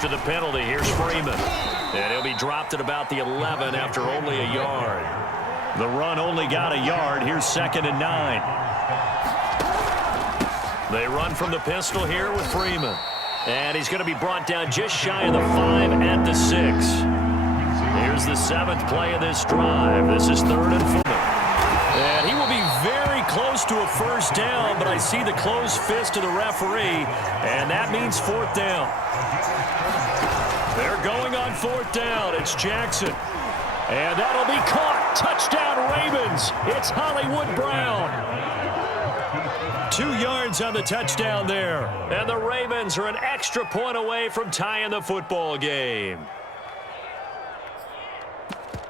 after the penalty. Here's Freeman. And he'll be dropped at about the 11 after only a yard. The run only got a yard. Here's 2nd and 9. They run from the pistol here with Freeman. And he's going to be brought down just shy of the 5 at the 6. Here's the 7th play of this drive. This is 3rd and 4. And he will be very close to a first down, but I see the closed fist of the referee, and that means 4th down. They're going on 4th down. It's Jackson. And that'll be caught. Touchdown, Ravens. It's Hollywood Brown. 2 yards on the touchdown there. And the Ravens are an extra point away from tying the football game.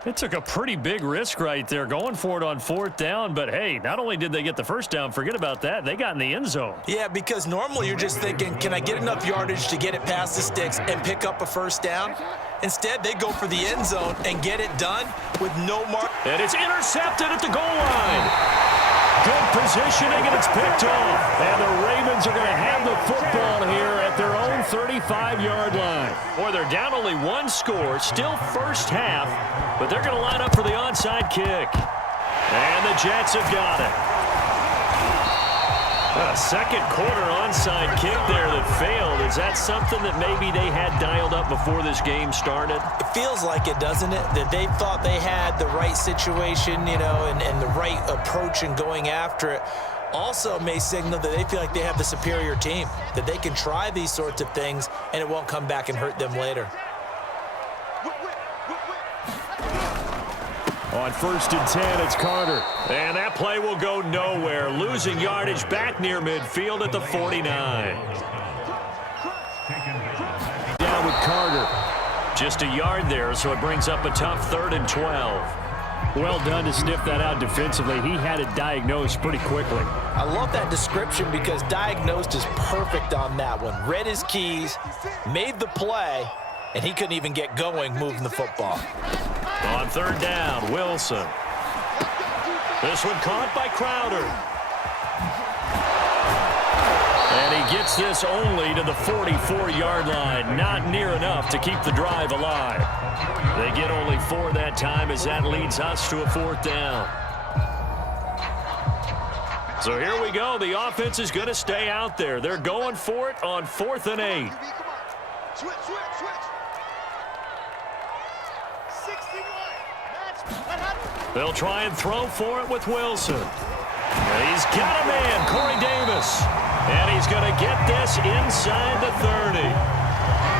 It took a pretty big risk right there going for it on 4th down, but hey, not only did they get the first down, forget about that, they got in the end zone. Yeah, because normally you're just thinking, can I get enough yardage to get it past the sticks and pick up a first down? Instead, they go for the end zone and get it done with no mark. And it's intercepted at the goal line. Good positioning, and it's picked off. And the Ravens are going to have the football here at their own 35-yard line. Boy, they're down only 1 score, still first half, but they're going to line up for the onside kick. And the Jets have got it. A second quarter onside kick there that failed. Is that something that maybe they had dialed up before this game started? It feels like it, doesn't it? That they thought they had the right situation, you know, and the right approach in going after it. Also may signal that they feel like they have the superior team, that they can try these sorts of things and it won't come back and hurt them later. On 1st and 10, it's Carter. And that play will go nowhere. Losing yardage back near midfield at the 49. Down with Carter. Just a yard there, so it brings up a tough 3rd and 12. Well done to sniff that out defensively. He had it diagnosed pretty quickly. I love that description because diagnosed is perfect on that one. Read his keys, made the play, and he couldn't even get going moving the football. On 3rd down, Wilson. This one caught by Crowder. And he gets this only to the 44-yard line. Not near enough to keep the drive alive. They get only 4 that time as that leads us to a 4th down. So here we go. The offense is going to stay out there. They're going for it on 4th and 8. Switch. They'll try and throw for it with Wilson. And he's got a man, Corey Davis. And he's going to get this inside the 30.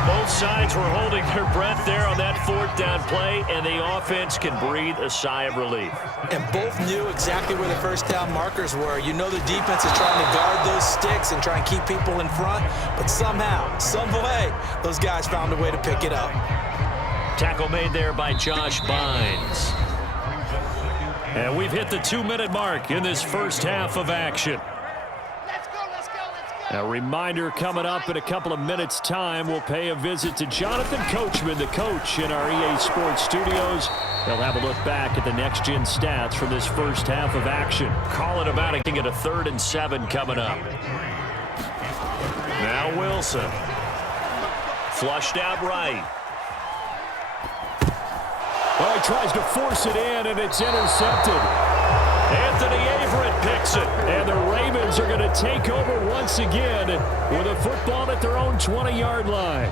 Both sides were holding their breath there on that 4th down play, and the offense can breathe a sigh of relief. And both knew exactly where the first down markers were. You know the defense is trying to guard those sticks and try and keep people in front, but somehow, some way, those guys found a way to pick it up. Tackle made there by Josh Bynes. And we've hit the 2-minute mark in this first half of action. Let's go. A reminder coming up in a couple of minutes' time, we'll pay a visit to Jonathan Coachman, the coach in our EA Sports studios. They'll have a look back at the next-gen stats from this first half of action. Call it about a 3rd and 7 coming up. Now Wilson. Flushed out right. Well, he tries to force it in, and it's intercepted. Anthony Averett picks it, and the Ravens are going to take over once again with a football at their own 20-yard line.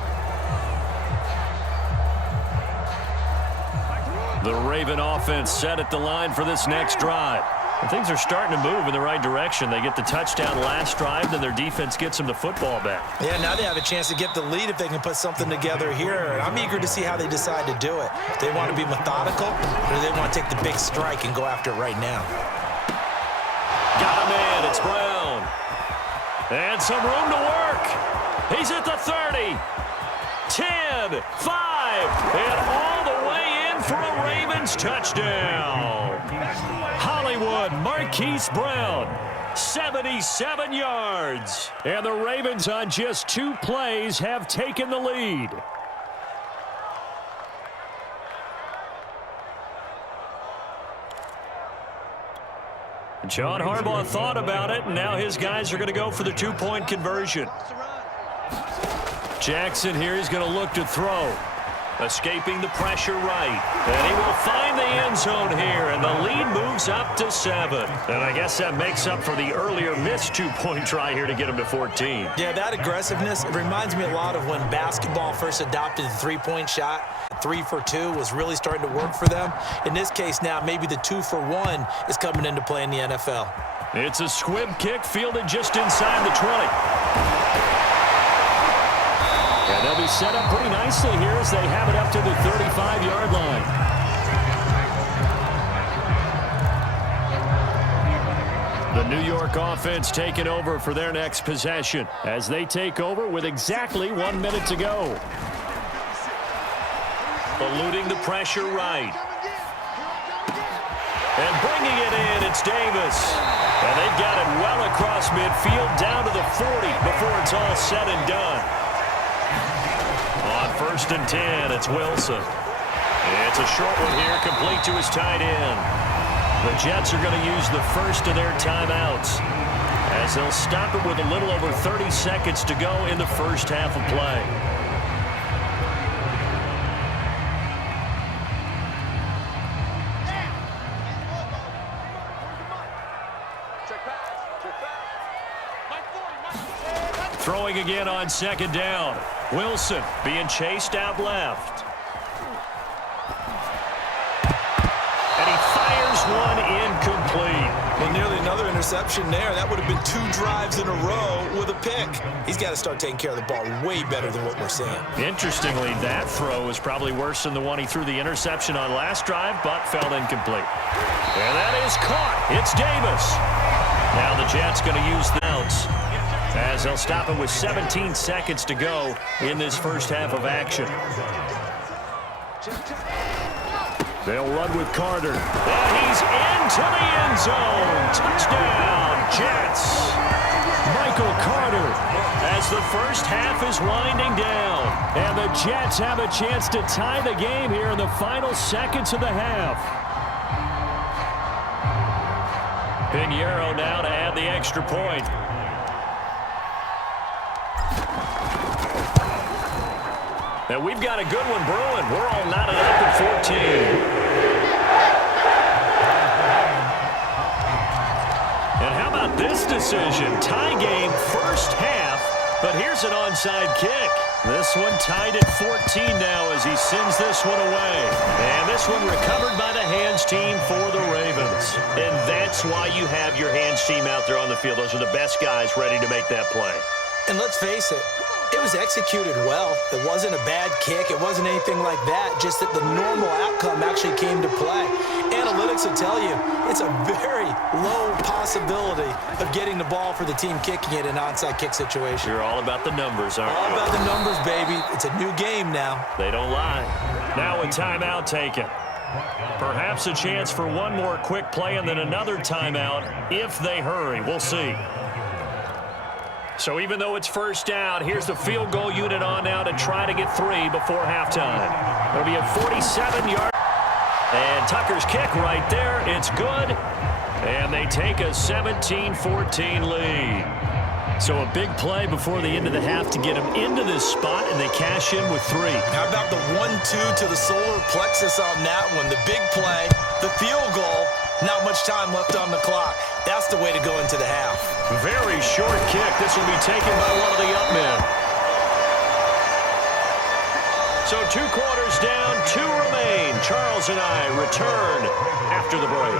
The Raven offense set at the line for this next drive. And things are starting to move in the right direction. They get the touchdown last drive, then their defense gets them the football back. Yeah, now they have a chance to get the lead if they can put something together here. I'm eager to see how they decide to do it. Do they want to be methodical, or do they want to take the big strike and go after it right now? Got a man, it's Brown. And some room to work. He's at the 30, 10, 5, and all the way in for a Ravens touchdown. Hollywood Marquise Brown, 77 yards. And the Ravens on just 2 plays have taken the lead. John Harbaugh thought about it, and now his guys are going to go for the 2-point conversion. Jackson here is going to look to throw. Escaping the pressure right. And he will find the end zone here, and the lead moves up to 7. And I guess that makes up for the earlier missed two-point try here to get him to 14. Yeah, that aggressiveness, it reminds me a lot of when basketball first adopted the three-point shot. 3 for 2 was really starting to work for them. In this case now, maybe the 2 for 1 is coming into play in the NFL. It's a squib kick fielded just inside the 20. And they'll be set up pretty nicely here as they have it up to the 35-yard line. The New York offense taking over for their next possession as they take over with exactly 1 minute to go. Eluding the pressure right. And bringing it in, it's Davis. And they've got it well across midfield down to the 40 before it's all said and done. On 1st and 10, it's Wilson. It's a short one here, complete to his tight end. The Jets are going to use the first of their timeouts as they'll stop it with a little over 30 seconds to go in the first half of play. Throwing again on 2nd down. Wilson being chased out left. And he fires one incomplete. Well, nearly another interception there. That would have been 2 drives in a row with a pick. He's got to start taking care of the ball way better than what we're seeing. Interestingly, that throw was probably worse than the one he threw the interception on last drive, but fell incomplete. And that is caught. It's Davis. Now the Jets going to use the outs as they'll stop it with 17 seconds to go in this first half of action. They'll run with Carter. And he's into the end zone. Touchdown, Jets. Michael Carter as the first half is winding down. And the Jets have a chance to tie the game here in the final seconds of the half. Pinheiro now to add the extra point. And we've got a good one brewing. We're all knotted up at 14. And how about this decision? Tie game first half, but here's an onside kick. This one tied at 14 now as he sends this one away. And this one recovered by the hands team for the Ravens. And that's why you have your hands team out there on the field. Those are the best guys ready to make that play. And let's face it, it was executed well. It wasn't a bad kick. It wasn't anything like that. Just that the normal outcome actually came to play. Analytics will tell you it's a very low possibility of getting the ball for the team kicking it in an onside kick situation. You're all about the numbers, aren't you? All about the numbers, baby. It's a new game now. They don't lie. Now a timeout taken. Perhaps a chance for one more quick play and then another timeout if they hurry. We'll see. So even though it's first down, here's the field goal unit on now to try to get 3 before halftime. It'll be a 47-yard. And Tucker's kick right there. It's good. And they take a 17-14 lead. So a big play before the end of the half to get them into this spot, and they cash in with 3. How about the 1-2 to the solar plexus on that one? The big play, the field goal, not much time left on the clock. That's the way to go into the half. Very short kick. This will be taken by one of the up men. So 2 quarters down, 2 remain. Charles and I return after the break.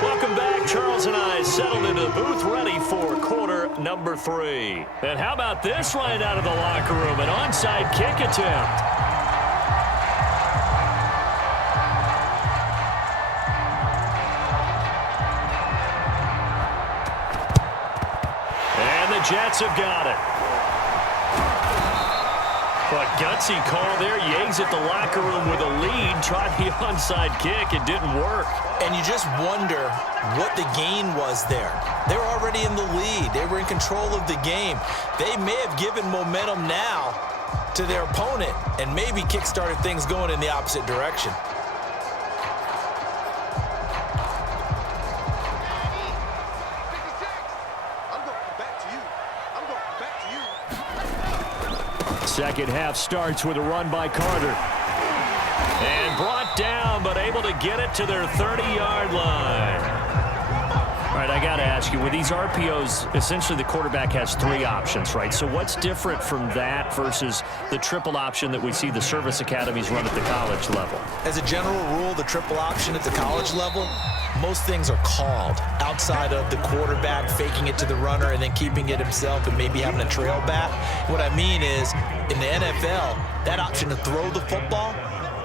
Welcome back. Charles and I settled into the booth ready for quarter number 3. And how about this right out of the locker room? An onside kick attempt. Jets have got it. But gutsy call there. Yates at the locker room with a lead. Tried the onside kick. It didn't work. And you just wonder what the gain was there. They were already in the lead. They were in control of the game. They may have given momentum now to their opponent and maybe kick-started things going in the opposite direction. Second half starts with a run by Carter. And brought down, but able to get it to their 30-yard line. All right, I got to ask you, with these RPOs, essentially the quarterback has three options, right? So what's different from that versus the triple option that we see the service academies run at the college level? As a general rule, the triple option at the college level, most things are called outside of the quarterback faking it to the runner and then keeping it himself and maybe having a trail back. What I mean is, in the NFL, that option to throw the football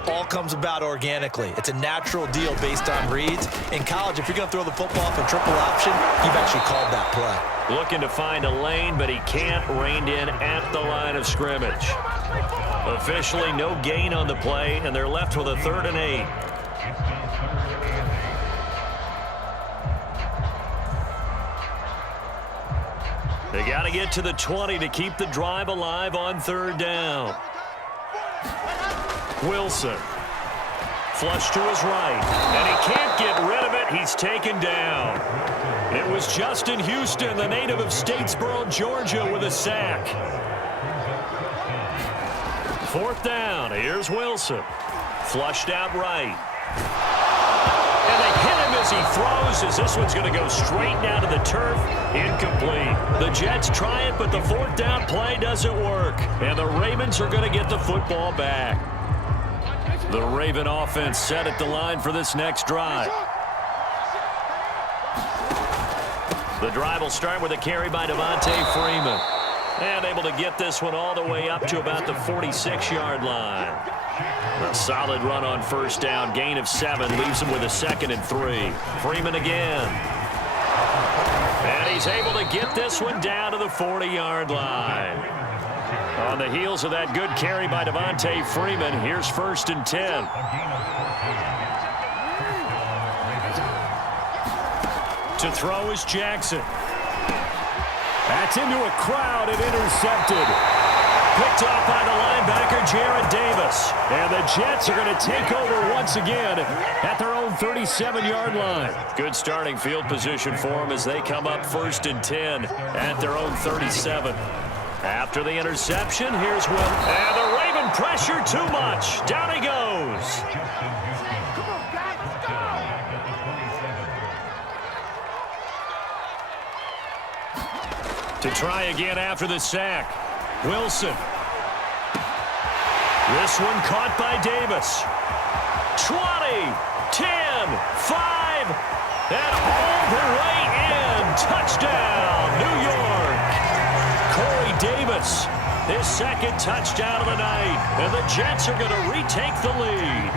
all comes about organically. It's a natural deal based on reads. In college, if you're going to throw the football for triple option, you've actually called that play. Looking to find a lane, but he can't. Reined in at the line of scrimmage. Officially, no gain on the play, and they're left with a 3rd and 8. They got to get to the 20 to keep the drive alive on 3rd down. Wilson. Flush to his right. And he can't get rid of it. He's taken down. It was Justin Houston, the native of Statesboro, Georgia, with a sack. 4th down. Here's Wilson. Flushed out right. And they hit him as he throws, as this one's going to go straight down to the turf. Incomplete. The Jets try it, but the 4th down play doesn't work. And the Ravens are going to get the football back. The Raven offense set at the line for this next drive. The drive will start with a carry by Devontae Freeman. And able to get this one all the way up to about the 46-yard line. A solid run on 1st down. Gain of 7 leaves him with a 2nd and 3. Freeman again. And he's able to get this one down to the 40-yard line. On the heels of that good carry by Devontae Freeman, here's 1st and 10. To throw is Jackson. That's into a crowd and intercepted. Picked off by the linebacker, Jarrad Davis. And the Jets are going to take over once again at their own 37-yard line. Good starting field position for them as they come up 1st and 10 at their own 37. After the interception, here's Will. And the Raven pressure too much. Down he goes. To try again after the sack. Wilson. This one caught by Davis. 20, 10, 5, and all the way in. Touchdown, New York. Corey Davis, his 2nd touchdown of the night. And the Jets are going to retake the lead.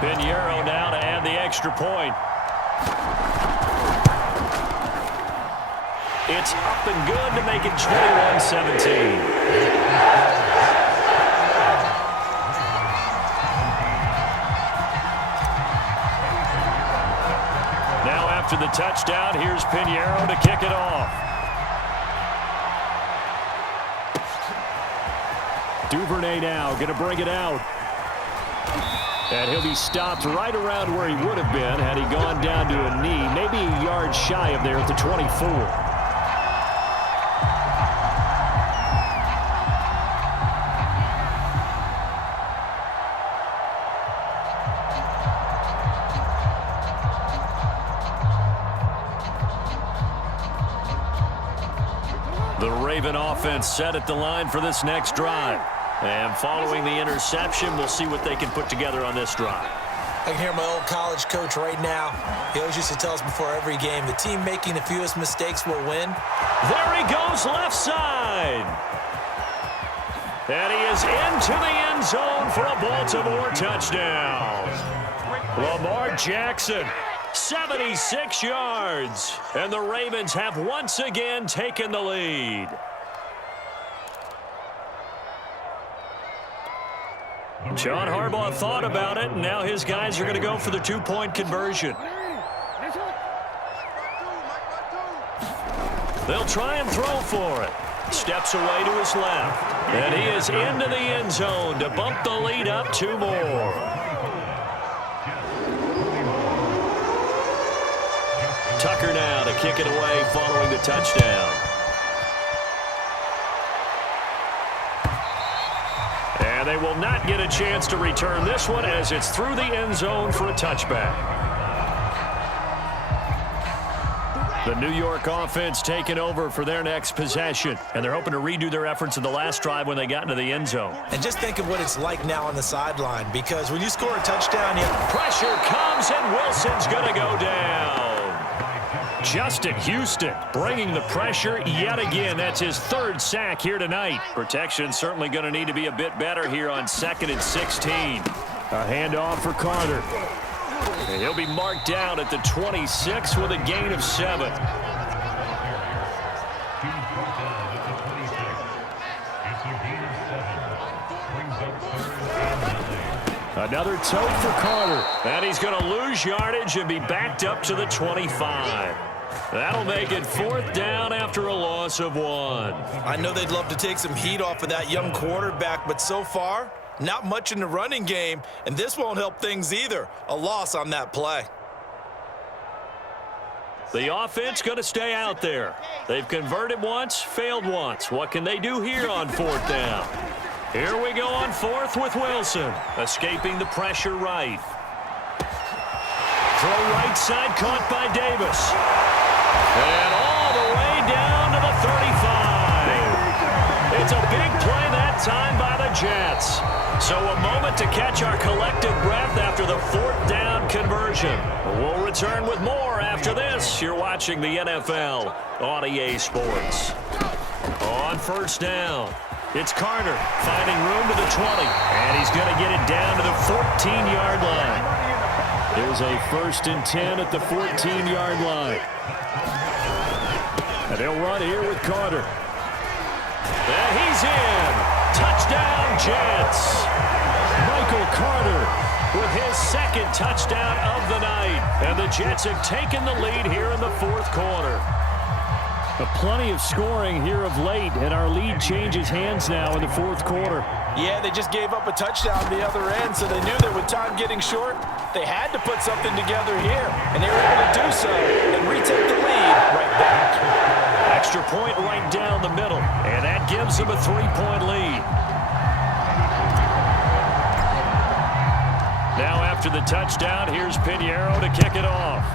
Pinheiro now to add the extra point. It's up and good to make it 21-17. Now after the touchdown, here's Pinheiro to kick it off. Duvernay now going to bring it out. And he'll be stopped right around where he would have been had he gone down to a knee, maybe a yard shy of there at the 24. The Raven offense set at the line for this next drive. And following the interception, we'll see what they can put together on this drive. I can hear my old college coach right now. He always used to tell us before every game, the team making the fewest mistakes will win. There he goes, left side. And he is into the end zone for a Baltimore touchdown. Lamar Jackson, 76 yards. And the Ravens have once again taken the lead. John Harbaugh thought about it, and now his guys are going to go for the 2-point conversion. They'll try and throw for it. Steps away to his left. And he is into the end zone to bump the lead up 2 more. Tucker now to kick it away following the touchdown. And they will not get a chance to return this one as it's through the end zone for a touchback. The New York offense taking over for their next possession. And they're hoping to redo their efforts in the last drive when they got into the end zone. And just think of what it's like now on the sideline, because when you score a touchdown, pressure comes, and Wilson's going to go down. Justin Houston bringing the pressure yet again. That's his third sack here tonight. Protection certainly going to need to be a bit better here on 2nd and 16. A handoff for Carter. And he'll be marked down at the 26 with a gain of 7. Another tote for Carter. And he's going to lose yardage and be backed up to the 25. That'll make it 4th down after a loss of 1. I know they'd love to take some heat off of that young quarterback, but so far, not much in the running game, and this won't help things either. A loss on that play. The offense going to stay out there. They've converted once, failed once. What can they do here on 4th down? Here we go on 4th with Wilson, escaping the pressure right. Throw right side, caught by Davis. And all the way down to the 35. It's a big play that time by the Jets. So a moment to catch our collective breath after the 4th down conversion. We'll return with more after this. You're watching the NFL on EA Sports. On 1st down, it's Carter finding room to the 20. And he's going to get it down to the 14-yard line. There's a 1st and 10 at the 14-yard line. And they'll run here with Carter. And he's in. Touchdown, Jets. Michael Carter with his 2nd touchdown of the night. And the Jets have taken the lead here in the 4th quarter. Plenty of scoring here of late, and our lead changes hands now in the 4th quarter. Yeah, they just gave up a touchdown the other end, so they knew that with time getting short, they had to put something together here, and they were able to do so and retake the lead right back. Extra point right down the middle, and that gives them a 3-point lead. Now after the touchdown, here's Pinheiro to kick it off.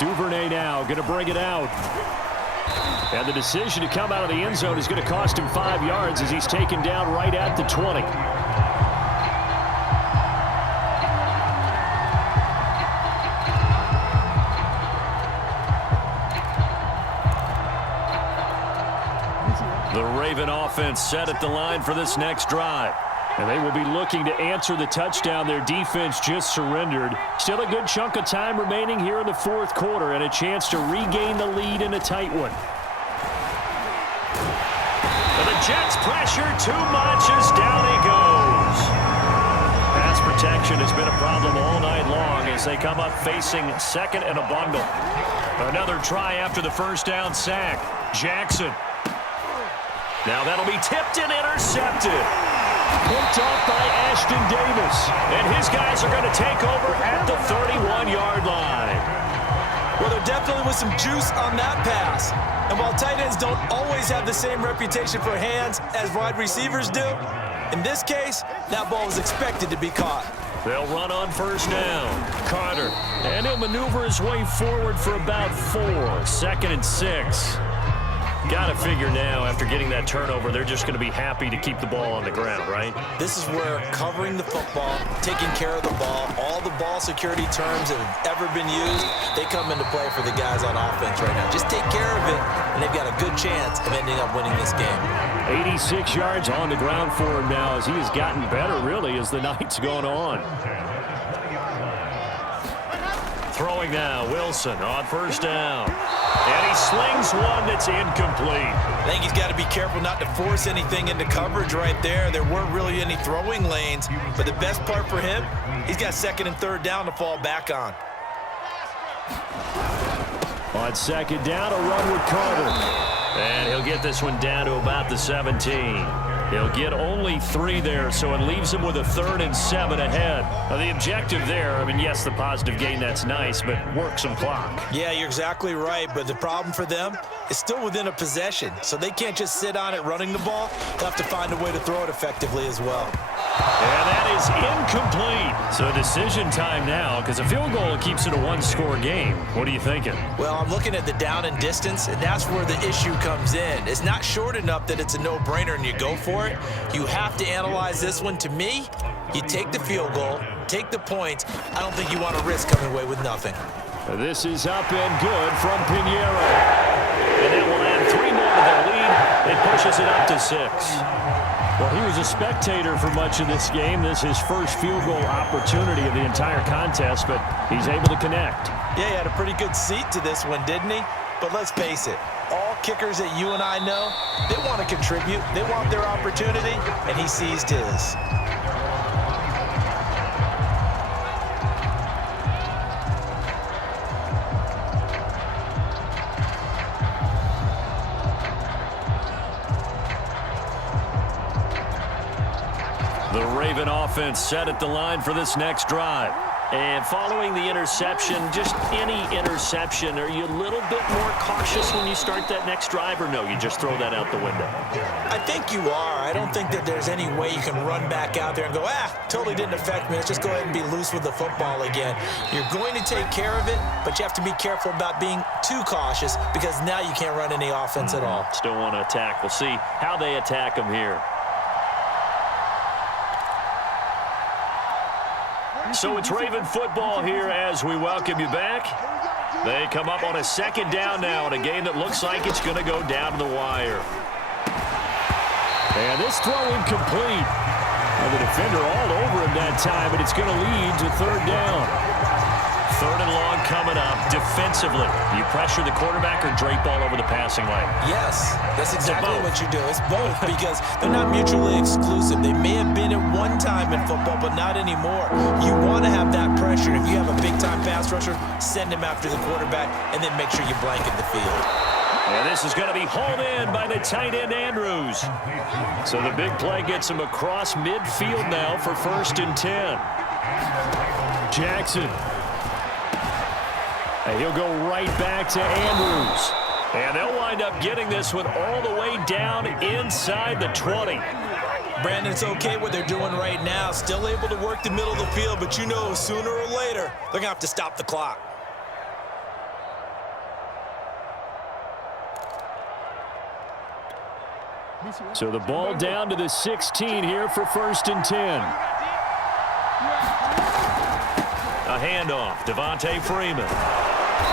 Duvernay now going to bring it out. And the decision to come out of the end zone is going to cost him 5 yards as he's taken down right at the 20. The Raven offense set at the line for this next drive. And they will be looking to answer the touchdown their defense just surrendered. Still a good chunk of time remaining here in the 4th quarter and a chance to regain the lead in a tight one. And the Jets pressure too much as down he goes. Pass protection has been a problem all night long as they come up facing 2nd and a bundle. Another try after the 1st down sack. Jackson. Now that'll be tipped and intercepted. Picked off by Ashton Davis. And his guys are going to take over at the 31-yard line. Well, there definitely was some juice on that pass. And while tight ends don't always have the same reputation for hands as wide receivers do, in this case, that ball was expected to be caught. They'll run on 1st down. Carter. And he'll maneuver his way forward for about 4. 2nd and 6. Got to figure now, after getting that turnover, they're just going to be happy to keep the ball on the ground, right? This is where covering the football, taking care of the ball, all the ball security terms that have ever been used, they come into play for the guys on offense right now. Just take care of it, and they've got a good chance of ending up winning this game. 86 yards on the ground for him now as he has gotten better, really, as the night's gone on. Throwing now, Wilson on 1st down. And he slings one that's incomplete. I think he's got to be careful not to force anything into coverage right there. There weren't really any throwing lanes. But the best part for him, he's got 2nd and 3rd down to fall back on. On 2nd down, a run with Carter. And he'll get this one down to about the 17. He'll get only 3 there, so it leaves him with a 3rd and 7 ahead. Now, the objective there, I mean, yes, the positive gain, that's nice, but work some clock. Yeah, you're exactly right, but the problem for them, is still within a possession, so they can't just sit on it running the ball. They'll have to find a way to throw it effectively as well. And that is incomplete. So decision time now, because a field goal keeps it a one-score game. What are you thinking? Well, I'm looking at the down and distance, and that's where the issue comes in. It's not short enough that it's a no-brainer and you go for it. You have to analyze this one. To me, you take the field goal, take the points. I don't think you want to risk coming away with nothing. This is up and good from Pinheiro. And that will add 3 more to their lead. It pushes it up to 6. Well, he was a spectator for much of this game. This is his first field goal opportunity of the entire contest, but he's able to connect. Yeah, he had a pretty good seat to this one, didn't he? But let's face it, all kickers that you and I know, they want to contribute. They want their opportunity, and he seized his. The Raven offense set at the line for this next drive. And following the interception, just any interception, are you a little bit more cautious when you start that next drive, or no, you just throw that out the window? I think you are. I don't think that there's any way you can run back out there and go, totally didn't affect me. Let's just go ahead and be loose with the football again. You're going to take care of it, but you have to be careful about being too cautious because now you can't run any offense at all. Still want to attack. We'll see how they attack them here. So it's Raven football here as we welcome you back. They come up on a second down now in a game that looks like it's going to go down to the wire. And this throw incomplete. Well, the defender all over him that time, but it's going to lead to third down. Third and long coming up. Defensively, you pressure the quarterback or drape all over the passing lane? Yes, that's exactly what you do. It's both because they're not mutually exclusive. They may have been at one time in football, but not anymore. You want to have that pressure. If you have a big-time pass rusher, send him after the quarterback, and then make sure you blanket the field. And this is going to be hauled in by the tight end, Andrews. So the big play gets him across midfield now for 1st and 10. Jackson. And he'll go right back to Andrews. And they'll wind up getting this one all the way down inside the 20. Brandon, it's okay what they're doing right now. Still able to work the middle of the field, but you know sooner or later they're going to have to stop the clock. So the ball down to the 16 here for 1st and 10. A handoff, Devontae Freeman.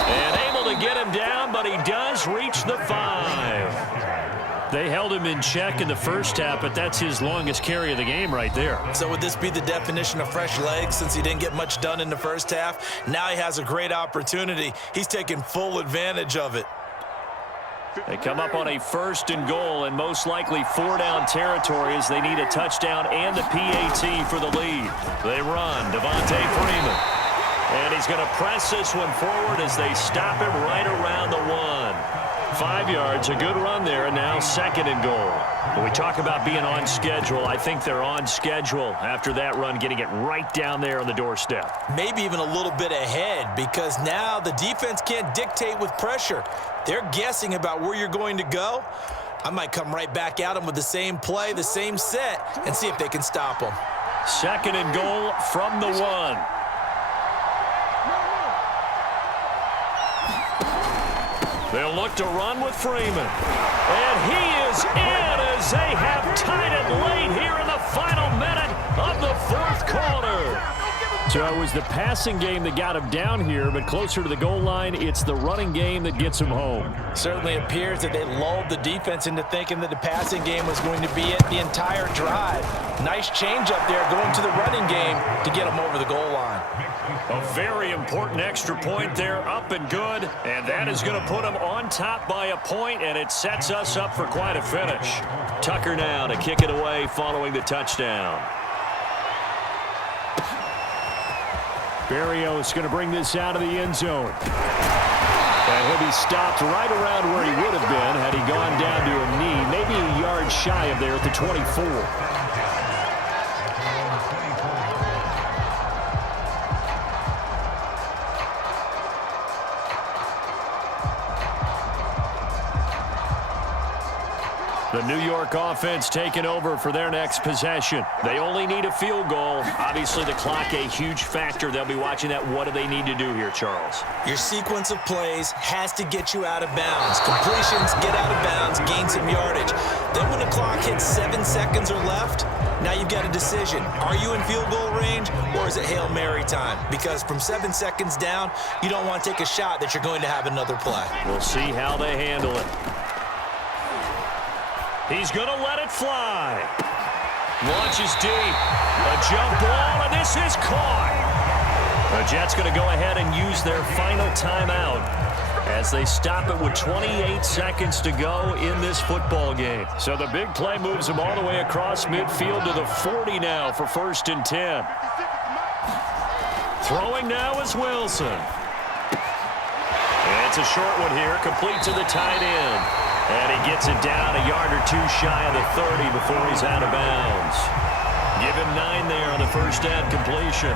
And able to get him down, but he does reach the 5. They held him in check in the first half, but that's his longest carry of the game right there. So would this be the definition of fresh legs since he didn't get much done in the first half? Now he has a great opportunity. He's taking full advantage of it. They come up on a 1st and goal and most likely 4-down territory as they need a touchdown and the PAT for the lead. They run, Devontae Freeman. And he's going to press this one forward as they stop him right around the 1. 5 yards, a good run there, and now 2nd and goal. When we talk about being on schedule, I think they're on schedule after that run, getting it right down there on the doorstep. Maybe even a little bit ahead because now the defense can't dictate with pressure. They're guessing about where you're going to go. I might come right back at them with the same play, the same set, and see if they can stop them. 2nd and goal from the 1. They'll look to run with Freeman. And he is in as they have tied it late here in the final minute of the 4th quarter. So it was the passing game that got him down here, but closer to the goal line, it's the running game that gets him home. Certainly appears that they lulled the defense into thinking that the passing game was going to be it the entire drive. Nice change up there going to the running game to get them over the goal line. A very important extra point there, up and good, and that is going to put them on top by a point, and it sets us up for quite a finish. Tucker now to kick it away following the touchdown. Berrios going to bring this out of the end zone. And he'll be stopped right around where he would have been had he gone down to a knee, maybe a yard shy of there at the 24. The New York offense taking over for their next possession. They only need a field goal. Obviously, the clock a huge factor. They'll be watching that. What do they need to do here, Charles? Your sequence of plays has to get you out of bounds. Completions, get out of bounds, gain some yardage. Then when the clock hits 7 seconds or left, now you've got a decision. Are you in field goal range, or is it Hail Mary time? Because from 7 seconds down, you don't want to take a shot that you're going to have another play. We'll see how they handle it. He's going to let it fly. Launches deep. A jump ball, and this is caught. The Jets going to go ahead and use their final timeout as they stop it with 28 seconds to go in this football game. So the big play moves them all the way across midfield to the 40 now for 1st and 10. Throwing now is Wilson. And it's a short one here, complete to the tight end. And he gets it down a yard or two shy of the 30 before he's out of bounds. Give him 9 there on the first down completion.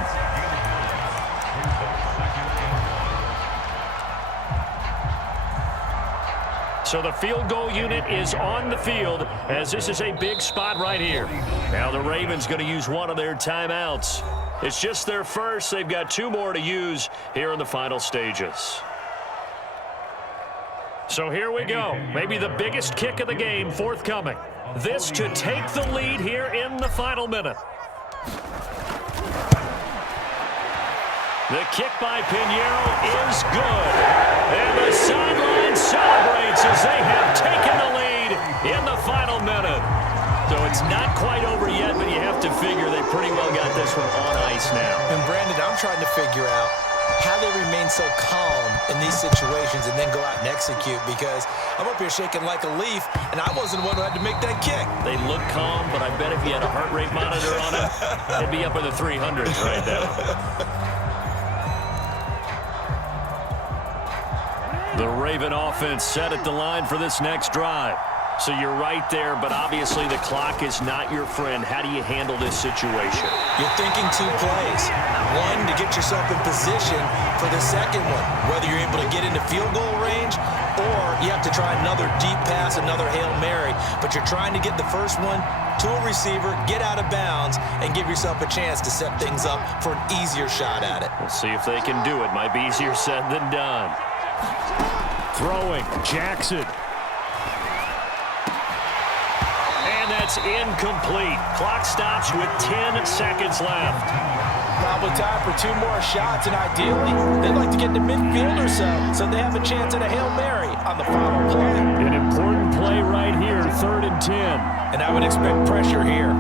So the field goal unit is on the field as this is a big spot right here. Now the Ravens going to use one of their timeouts. It's just their first. They've got 2 more to use here in the final stages. So here we go. Maybe the biggest kick of the game forthcoming. This to take the lead here in the final minute. The kick by Pinheiro is good. And the sideline celebrates as they have taken the lead in the final minute. So it's not quite over yet, but you have to figure they pretty well got this one on ice now. And Brandon, I'm trying to figure out how they remain so calm in these situations and then go out and execute, because I'm up here shaking like a leaf, and I wasn't the one who had to make that kick. They look calm, but I bet if you had a heart rate monitor on it, it'd be up in the 300s right now. The Raven offense set at the line for this next drive. So you're right there, but obviously the clock is not your friend. How do you handle this situation? You're thinking 2 plays. One, to get yourself in position for the second one, whether you're able to get into field goal range or you have to try another deep pass, another Hail Mary. But you're trying to get the first one to a receiver, get out of bounds, and give yourself a chance to set things up for an easier shot at it. We'll see if they can do it. Might be easier said than done. Throwing, Jackson. And that's incomplete. Clock stops with 10 seconds left. Probably time for 2 more shots, and ideally, they'd like to get to midfield or so they have a chance at a Hail Mary on the final play. An important play right here, 3rd and 10. And I would expect pressure here.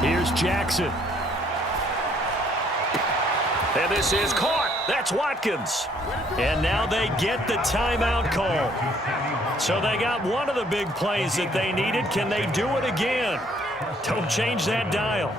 Here's Jackson. And this is caught. That's Watkins. And now they get the timeout call. So they got one of the big plays that they needed. Can they do it again? Don't change that dial.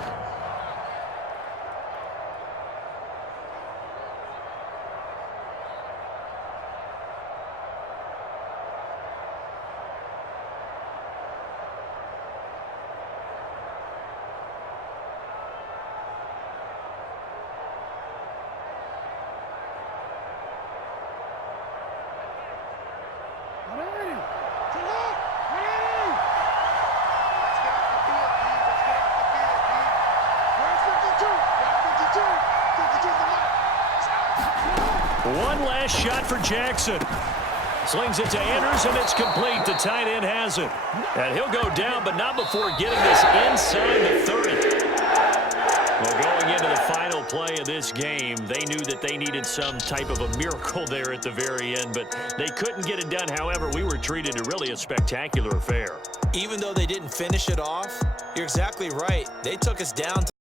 One last shot for Jackson. Slings it to Andrews, and it's complete. The tight end has it. And he'll go down, but not before getting this inside the 30. Well, going into the final play of this game, they knew that they needed some type of a miracle there at the very end, but they couldn't get it done. However, we were treated to really a spectacular affair. Even though they didn't finish it off, you're exactly right. They took us down to